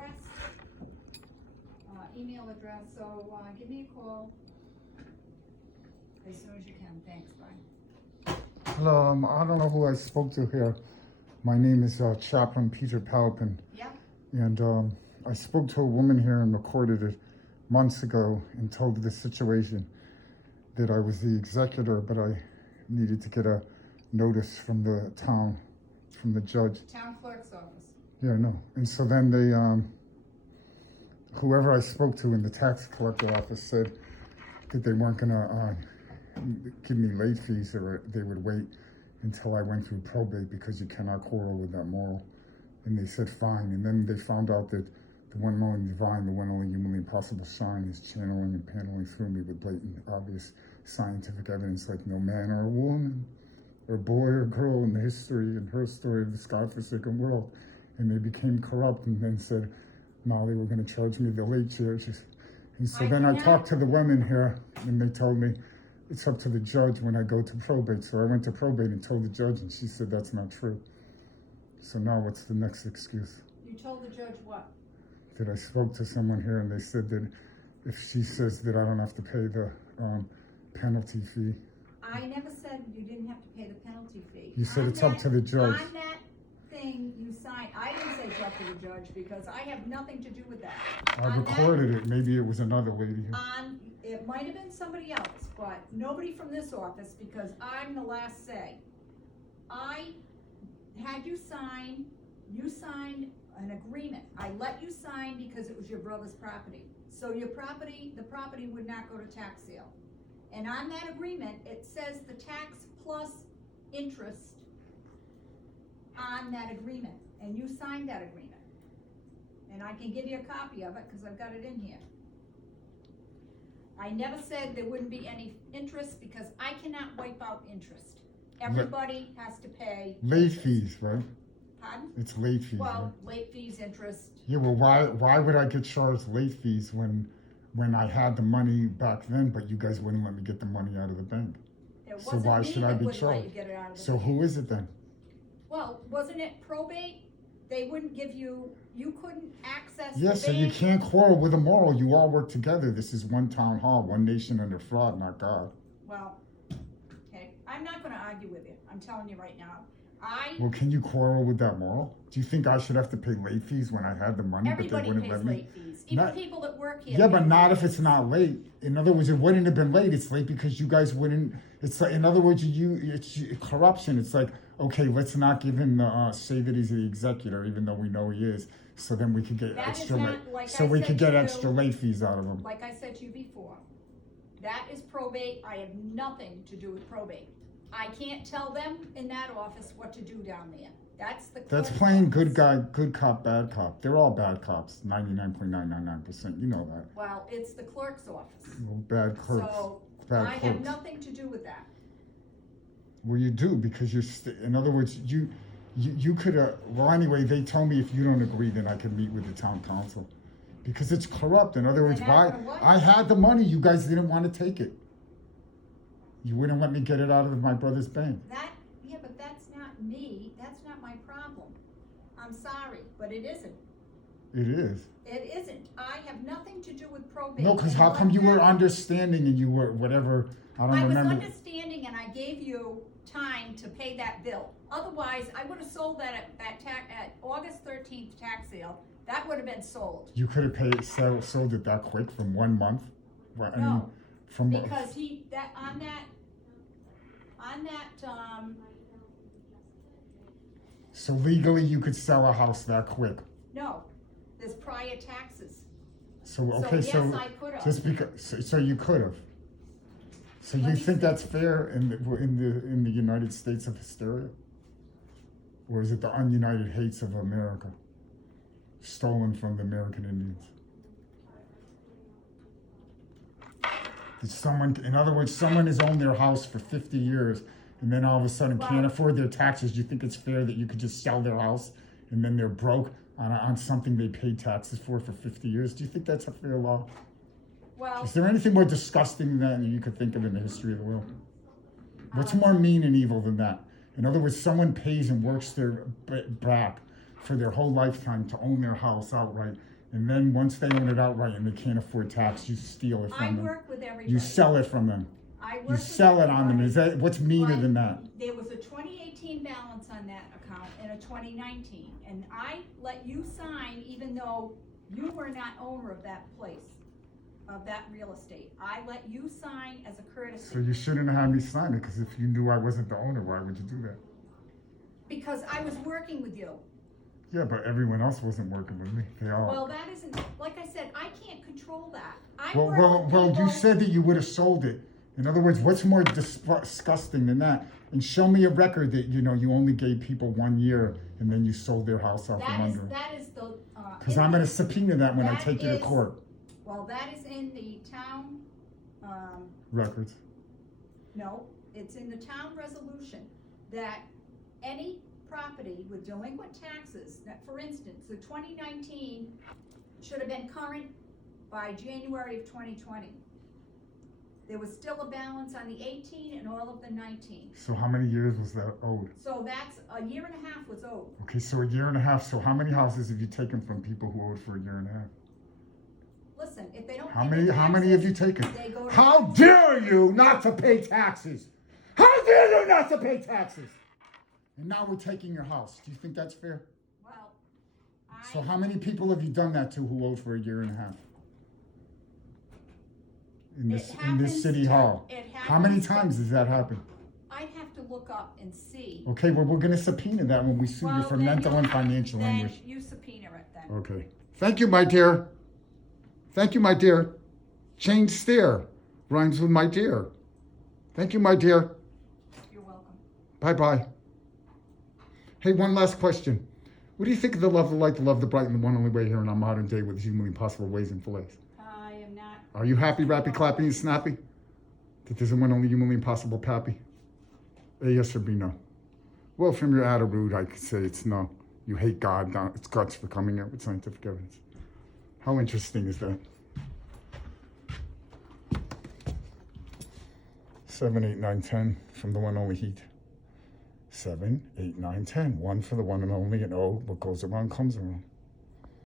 address, email address, so, give me a call as soon as you can. Thanks, bye. Hello, I don't know who I spoke to here. My name is Chaplain Peter Palpin. Yeah? And I spoke to a woman here and recorded it months ago and told her the situation, that I was the executor, but I needed to get a notice from the town, from the judge. Town clerk's office. Yeah, I know. And so then they, whoever I spoke to in the tax collector office said that they weren't gonna give me late fees, or they would wait until I went through probate because you cannot quarrel with that moral. And they said fine. And then they found out that the one and only divine, the one and only humanly possible shine is channeling and paneling through me with blatant, obvious scientific evidence like no man or woman or boy or girl in the history and her story of this godforsaken world. And they became corrupt and then said, no, they were going to charge me the late charges. And so then I talked to the women here and they told me it's up to the judge when I go to probate. So I went to probate and told the judge and she said that's not true. So now what's the next excuse? You told the judge what? That I spoke to someone here and they said that if she says that I don't have to pay the penalty fee. I never said you didn't have to pay the penalty fee. You said it's up to the judge. On that thing you signed, I didn't say it's up to the judge because I have nothing to do with that. I recorded it. Maybe it was another lady here. It might have been somebody else, but nobody from this office because I'm the last say. I had you signed an agreement. I let you sign because it was your brother's property. So your property, the property would not go to tax sale. And on that agreement, it says the tax plus interest on that agreement. And you signed that agreement. And I can give you a copy of it because I've got it in here. I never said there wouldn't be any interest because I cannot wipe out interest. Everybody has to pay late fees, right? Pardon? It's late fees. Well, right? late fees, interest. Yeah, well, why would I get charged late fees when I had the money back then, but you guys wouldn't let me get the money out of the bank? So why should I be charged? So who is it then? Well, wasn't it probate? They wouldn't give you couldn't access Yeah, the so you bank. can't quarrel with a moral. You all work together. This is one town hall, one nation under fraud, not God. Well, okay, I'm not gonna argue with you. I'm telling you right now. Well, can you quarrel with that moral? Do you think I should have to pay late fees when I had the money, but they wouldn't let me? Everybody pays late fees, even people that work here. Yeah, but not if it's not late. In other words, it wouldn't have been late. It's late because you guys wouldn't. It's like, in other words, it's corruption. It's like, okay, let's not give him the say that he's the executor, even though we know he is. So then we could get extra late fees out of him. Like I said to you before, that is probate. I have nothing to do with probate. I can't tell them in that office what to do down there. That's playing good guy, good cop, bad cop. They're all bad cops, 99.999%. You know that. Well, it's the clerk's office. Well, bad clerks. So bad I clerks. have nothing to do with that. Well, you do because in other words, you could well, anyway, they told me if you don't agree, then I can meet with the town council because it's corrupt. In other words, why I had the money, you guys didn't want to take it. You wouldn't let me get it out of my brother's bank. Yeah, but that's not me. That's not my problem. I'm sorry, but it isn't. It is. It isn't. I have nothing to do with probate. No, because how come you were understanding and you were whatever? I was understanding, and I gave you time to pay that bill. Otherwise, I would have sold that at August 13th tax sale. That would have been sold. You could have sold it that quick from 1 month. Well, No, from because So legally, you could sell a house that quick. No, there's prior taxes. So okay, so yes, I could have. Just because, so you could have. So you think that's fair in the United States of hysteria, or is it the ununited hates of America, stolen from the American Indians? In other words, someone has owned their house for 50 years and then all of a sudden can't afford their taxes. Do you think it's fair that you could just sell their house and then they're broke on something they paid taxes for 50 years? Do you think that's a fair law? Well, is there anything more disgusting than you could think of in the history of the world? What's more mean and evil than that? In other words, someone pays and works their back for their whole lifetime to own their house outright, And then once they own it outright and they can't afford tax, you steal it I from them. work with everybody. You sell it from them. I work You with sell it on them. everybody, Is that, what's meaner but than that? There was a 2018 balance on that account and a 2019, and I let you sign even though you were not owner of that place, of that real estate. I let you sign as a courtesy. So you shouldn't have had me sign it, because if you knew I wasn't the owner, why would you do that? Because I was working with you. Yeah, but everyone else wasn't working with me. They all. Well, that isn't, like I said, I can't control that. I Well, work well, with well, you people- said that you would have sold it. In other words, what's more disgusting than that? And show me a record that, you know, you only gave people 1 year and then you sold their house out from under them. That is the, Because I'm gonna subpoena that when I that take you to is- court. well, that is in the town, Records. no, it's in the town resolution that any property with delinquent taxes, that, for instance, the 2019 should have been current by January of 2020. There was still a balance on the 18 and all of the 19. So how many years was that owed? So that's, a year and a half was owed. Okay, so a year and a half. So how many houses have you taken from people who owed for a year and a half? Listen, if they don't How pay many? the How many have taxes, you taken? they go to. How dare you not to pay taxes? How dare you not to pay taxes? And now we're taking your house. Do you think that's fair? Well, So how many people have you done that to who owed for a year and a half? In this happens city to- hall. it How many happens to- times has that happened? I'd have to look up and see. Okay, well, we're gonna subpoena that when we sue you Well, for then mental you'll and have- financial then anguish. you subpoena it then. Okay. Thank you, my dear. Thank you, my dear. Change stare rhymes with my dear. Thank you, my dear. You're welcome. Bye-bye. Hey, one last question. What do you think of the love, the light, the love, the bright, and the one only way here in our modern day with humanly possible ways and fillets? I am not. Are you happy, rappy, clappy, and snappy? That there's a one only humanly possible pappy? A yes or B no? Well, from your attitude, I could say it's no. You hate God, it's guts for coming out with scientific evidence. How interesting is that? 7, 8, 9, 10 from the one only heat. 7, 8, 9, 10. 1 for the one and only, and oh, what goes around comes around.